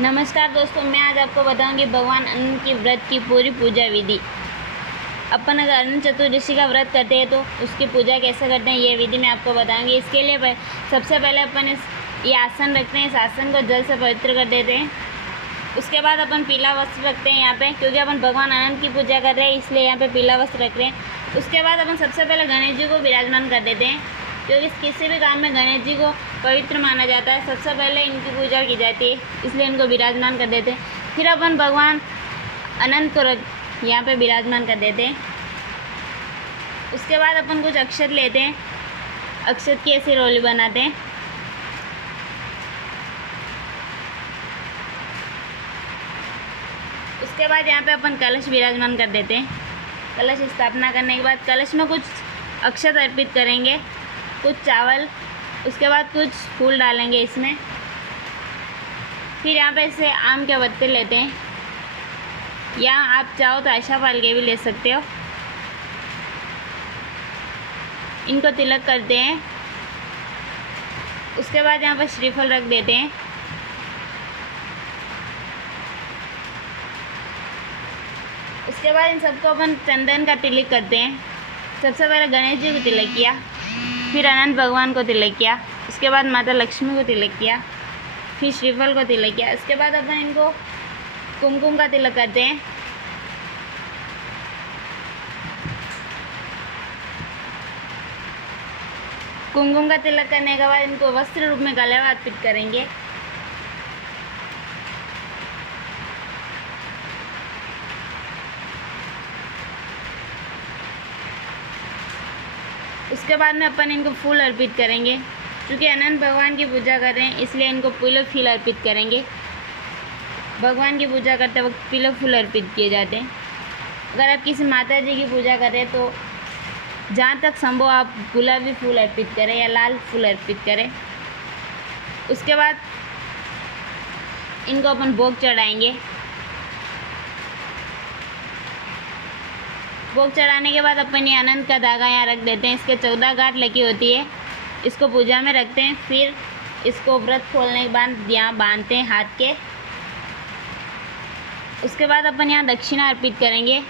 नमस्कार दोस्तों, मैं आज आपको बताऊंगी भगवान अनंत की व्रत की पूरी पूजा विधि। अपन अगर अनंत चतुर्दशी का व्रत करते हैं तो उसकी पूजा कैसे करते हैं ये विधि मैं आपको बताऊंगी। इसके लिए सबसे पहले अपन ये आसन रखते हैं। इस आसन को जल से पवित्र कर देते हैं। उसके बाद अपन पीला वस्त्र रखते हैं यहाँ पे, क्योंकि अपन भगवान अनंत की पूजा कर रहे हैं इसलिए यहाँ पे पीला वस्त्र रख रहे हैं। उसके बाद अपन सबसे पहले गणेश जी को विराजमान कर देते हैं, क्योंकि किसी भी काम में गणेश जी को पवित्र माना जाता है। सबसे पहले इनकी पूजा की जाती है, इसलिए इनको विराजमान कर देते हैं। फिर अपन भगवान अनंत को यहाँ पे विराजमान कर देते हैं। उसके बाद अपन कुछ अक्षत लेते हैं, अक्षत की ऐसी रोली बनाते हैं। उसके बाद यहाँ पे अपन कलश विराजमान कर देते हैं। कलश स्थापना करने के बाद कलश में कुछ अक्षत अर्पित करेंगे, कुछ चावल, उसके बाद कुछ फूल डालेंगे इसमें। फिर यहाँ पे इसे आम के पत्ते लेते हैं, या आप चाहो तो आशापाल के भी ले सकते हो। इनको तिलक करते हैं। उसके बाद यहाँ पर श्रीफल रख देते हैं। उसके बाद इन सबको अपन चंदन का तिलक करते हैं। सबसे पहले गणेश जी को तिलक किया, फिर अनंत भगवान को तिलक किया, उसके बाद माता लक्ष्मी को तिलक किया, फिर श्रीफल को तिलक किया। उसके बाद अपन इनको कुमकुम का तिलक करते हैं। कुमकुम का तिलक करने के बाद इनको वस्त्र रूप में गले में अर्पित करेंगे। उसके बाद में अपन इनको फूल अर्पित करेंगे, क्योंकि अनंत भगवान की पूजा कर रहे हैं इसलिए इनको पीले फूल अर्पित करेंगे। भगवान की पूजा करते वक्त पीले फूल अर्पित किए जाते हैं। अगर आप किसी माता जी की पूजा करें तो जहाँ तक संभव आप गुलाबी फूल अर्पित करें या लाल फूल अर्पित करें। उसके बाद इनको अपन भोग चढ़ाएंगे। भोग चढ़ाने के बाद अपन ये अनंत का धागा यहाँ रख देते हैं। इसके 14 गांठ लगी होती है, इसको पूजा में रखते हैं। फिर इसको व्रत खोलने के बाद यहाँ बांधते हैं हाथ के। उसके बाद अपन यहाँ दक्षिणा अर्पित करेंगे।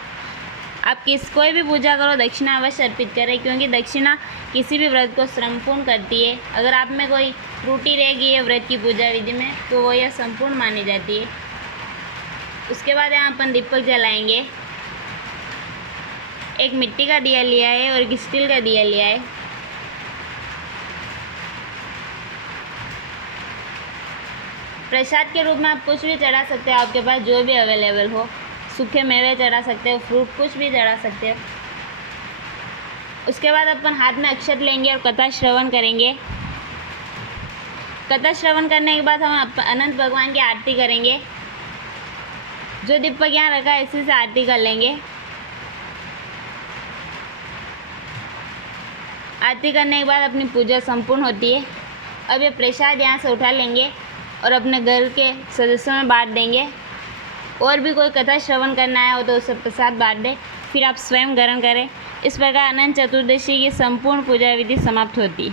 आप कोई भी पूजा करो दक्षिणा अवश्य अर्पित करें, क्योंकि दक्षिणा किसी भी व्रत को संपूर्ण करती है। अगर आप में कोई त्रुटि रहेगी है व्रत की पूजा विधि में तो वो यह संपूर्ण मानी जाती है। उसके बाद यहाँ अपन दीपक जलाएंगे। एक मिट्टी का दिया लिया है और एक स्टील का दिया लिया है। प्रसाद के रूप में आप कुछ भी चढ़ा सकते हो, आपके पास जो भी अवेलेबल हो। सूखे मेवे चढ़ा सकते हो, फ्रूट कुछ भी चढ़ा सकते हो। उसके बाद अपन हाथ में अक्षत लेंगे और कथा श्रवण करेंगे। कथा श्रवण करने के बाद हम अनंत भगवान की आरती करेंगे। जो दीपक यहाँ रखा है इसी से आरती कर लेंगे। आरती करने के बाद अपनी पूजा संपूर्ण होती है। अब ये प्रसाद यहाँ से उठा लेंगे और अपने घर के सदस्यों में बांट देंगे। और भी कोई कथा श्रवण करना आया हो तो उसे प्रसाद बांट दे, फिर आप स्वयं ग्रहण करें। इस प्रकार अनंत चतुर्दशी की संपूर्ण पूजा विधि समाप्त होती है।